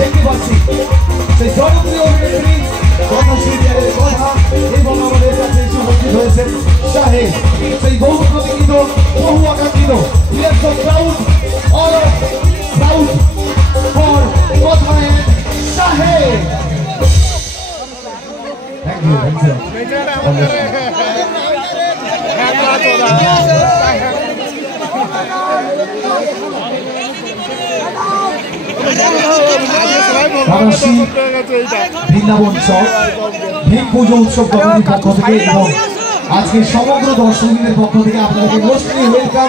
দেখতে পাচ্ছি সেই জনপ্রিয় অভিনেত্রী কথা সিরিয়ালের কথা এবং আমাদের কাছে এসে উপস্থিত হয়েছেন শাহেদ, সেই বহু প্রতীক্ষিত বহু আকাঙ্ক্ষিত প্রাউড অল প্রাউড ফর কথা শাহেদ। থ্যাংক ইউ বৃন্দাবন চক ভীম পুজো উৎসব কমিটির পক্ষ থেকে এবং আজকে সমগ্র দর্শকদের পক্ষ থেকে আপনাদেরকে মোস্টলি ওয়েলকাম,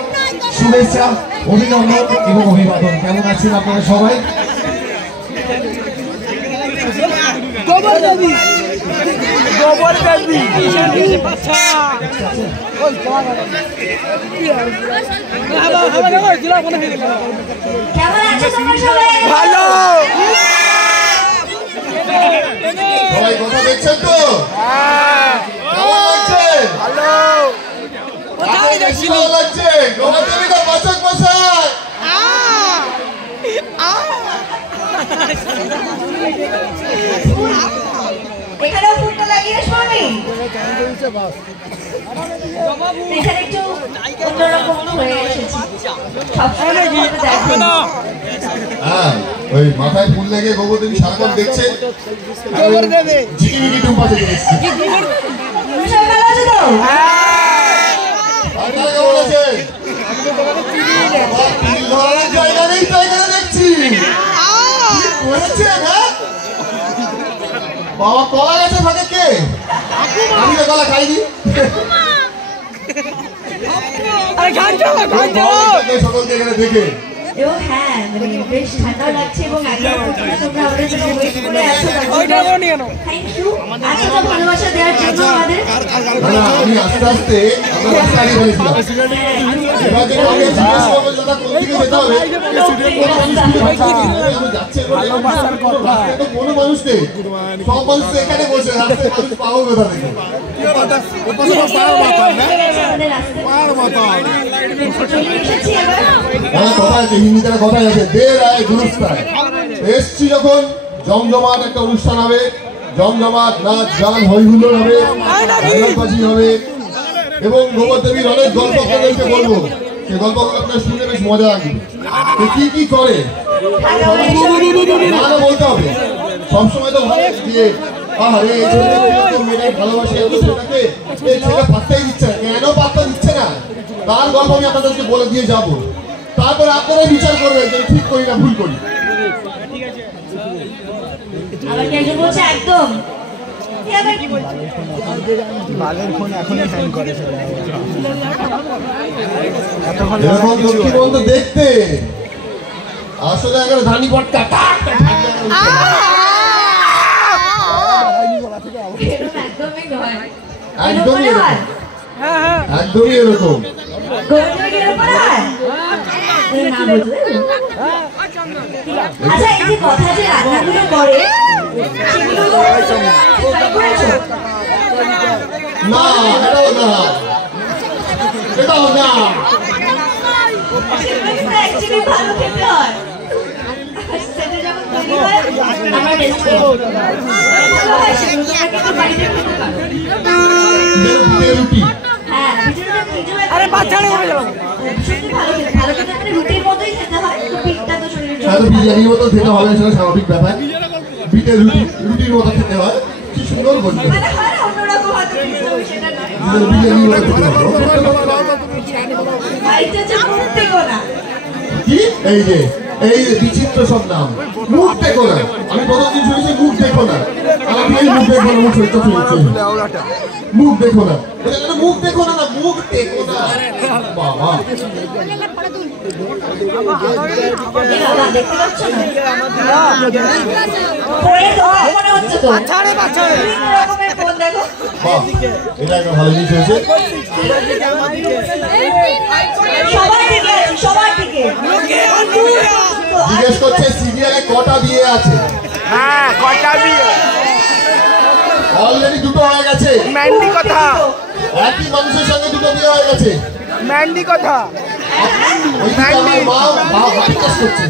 শুভেচ্ছা, অভিনন্দন এবং অভিবাদন। কেমন আছেন আপনারা সবাই? ভালো সবাই কথা দেখছেন তো? ভালো লাগছে। এখানেও ফুটটা লাগিয়ে শুনি। এখানে একটু অন্যরকম হয়ে এসেছি। হ্যাঁ, ওই মাথায় ফুল লেগে গোবরদেবী সারাক্ষণ দেখছে। ঝিকিমিকি টুম্পাতে গেছে। কেমন আছে? জায়গা নেই তাই দেখছি। বাবা কলা গেছে থাকে কে? আমি তো কলা খাইনি। সকলকে এখানে দেখে এবং হ্যাঁ মানে বেশ ঠান্ডা লাগছে এবং তোমরা আমাদের জন্য ওয়েট করে আছো। থ্যাংক ইউ এতটা ভালোবাসা দেওয়ার জন্য আমাদের। আমি আস্তে আস্তে আমরা রাস্তা আগে বলেছিলাম এবার যে কাউকে জিজ্ঞেস করবো দাদা কোন দিকে যেতে হবে কোনো মানুষ নেই, সব মানুষ এখানে বসে রাস্তায় মানুষ পাবো কোথা থেকে? কথা আছে হিন্দিতে কথা আছে দের আয় দুরুস্তায়। এসছি যখন জমজমাট একটা অনুষ্ঠান হবে, জমজমাট নাচ গান হই হুল্লোড় হবে, বাজি হবে এবং গোবরদেবীর অনেক গল্প আপনাদেরকে বলবো। সেই গল্পগুলো আপনার শুনে বেশ মজা লাগবে। কি কি করে না বলতে হবে, সবসময় তো ভালো দিয়ে আরে মেয়েটাকে ভালোবাসে সেটাকে এই ছেলে পাত্তাই দিচ্ছে না। কেন পাত্তা দিচ্ছে না তার গল্প আমি আপনাদেরকে বলে দিয়ে যাব, তারপর আপনারা বিচার করবেন যে ঠিক করি না ভুল করি। আবার কি একজন বলছে একদম দেখতে আসলে এগারো ধানি পটকা একদমই এরকম। আচ্ছা এই যে কথা যে রান্নাগুলো করে না এটাও না এটাও না ভালো খেতে হয় সেটা যখন তৈরি হয় আমার রুটি আরে বাচ্চারা হয়ে যাবে ভালো খেতে মানে রুটির মতোই খেতে হয়। পিঠটা তো শরীরের জন্য বিরিয়ানির মতো খেতে হবে, সেটা স্বাভাবিক ব্যাপার। পিঠে রুটির মতো খেতে হয়, কি সুন্দর বলছে অন্যরকম হয়তো সেটা নয়। বিরিয়ানির মতো খেতে হবে। কি এই যে এই বিচিত্র সব নাম মুখ দেখো না, আমি প্রথমদিন শুনেছি মুখ দেখো না, আমি এই মুখ দেখো না মুখ সহ্য শুনেছি মুখ দেখো না, মুখ দেখো না, মুখ দেখো না বাবা। এটা একটা ভালো জিনিস হয়েছে। জিজ্ঞেস করছে সিরিয়ালে কটা বিয়ে আছে? হ্যাঁ কটা বিয়ে অলরেডি দুটো হয়ে গেছে। ম্যান্ডি কথা একই মানুষের সঙ্গে দুটো বিয়ে হয়ে গেছে। ম্যান্ডি কথা ওই আমার মা বাবা জিজ্ঞেস করছে